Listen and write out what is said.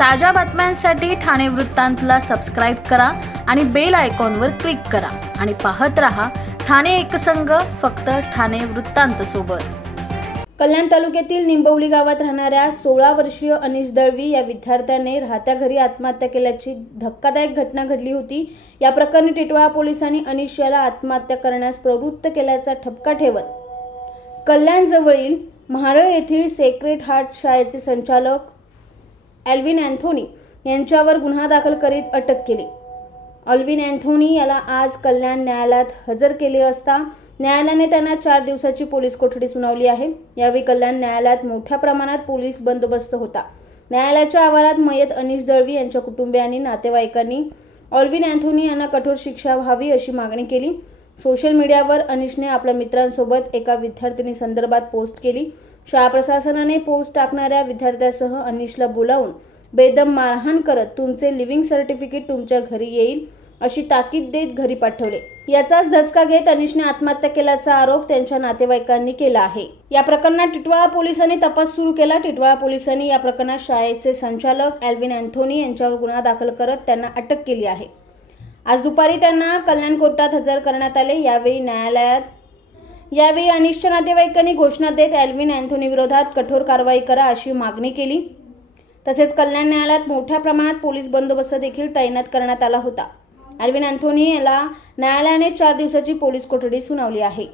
ताज्या बातम्यांसाठी ठाणे वृत्तांतला सबस्क्राइब करा आणि बेल आयकॉनवर क्लिक करा आणि पाहत रहा ठाणे एकसंघ, फक्त ठाणे वृत्तांत सोबत। कल्याण तालुक्यातील निंबवली गावात राहणाऱ्या 16 वर्षीय अनिश दळवी या विद्यार्थ्याने राहत्या घरी आत्महत्या केल्याची धक्कादायक घटना घडली होती। या प्रकरणी टिटवाळा पोलिसांनी अनिश याला आत्महत्या करण्यास प्रवृत्त केल्याचा ठपका ठेवत कल्याण जवळील महारळ येथील सेक्रेड हार्ट शाळेचे संचालक एल्विन अँथोनी यांच्यावर गुन्हा दाखल करीत अटक केली। एल्विन अँथोनी याला आज कल्याण न्यायालयात हजर केले असता न्यायालयाने त्यांना 4 दिवसाची पोलीस कोठडी सुनावली आहे। यावेळी कल्याण न्यायालयात मोठ्या प्रमाणात पोलीस बंदोबस्त होता। न्यायालयाच्या आवारात मयत अनिश दळवी यांच्या कुटुंबियांनी नातेवाईकांनी एल्विन अँथोनी यांना कठोर शिक्षा व्हावी अशी मागणी केली। सोशल मीडियावर अनिशने आपल्या मित्रांसोबत एका विद्यार्थिनी संदर्भात पोस्ट केली। शाळा प्रशासनाने पोस्ट टाकणाऱ्या विद्यार्थ्यासह अनिशला बोलावून बेदम मारहाण करत तुमचे लिव्हिंग सर्टिफिकेट तुमच्या घरी येईल अशी ताकीद देत घरी पाठवले। याचाच धसका घेत अनिशने आत्महत्या केल्याचा आरोप त्यांच्या नातेवाईकांनी केला आहे। या प्रकरणात टिटवाळा पोलिसांनी तपास सुरू केला। टिटवाळा पोलिसांनी या प्रकरणात शाळेचे संचालक एल्विन अँथोनी यांच्यावर गुन्हा दाखल करत त्यांना अटक केली आहे। आज दुपारी त्यांना कल्याण कोर्टात हजर करण्यात आले। यावेळी अनिशच्या नातेवाईकांनी घोषणा देत एल्विन अँथोनी विरोधात कठोर कारवाई करा अशी मागणी केली। तसेच कल्याण न्यायालयात मोठ्या प्रमाणात पोलीस बंदोबस्त देखील तैनात करण्यात आला होता। एल्विन अँथोनी याला न्यायालयाने 4 दिवसाची पोलीस कोठडी सुनावली आहे।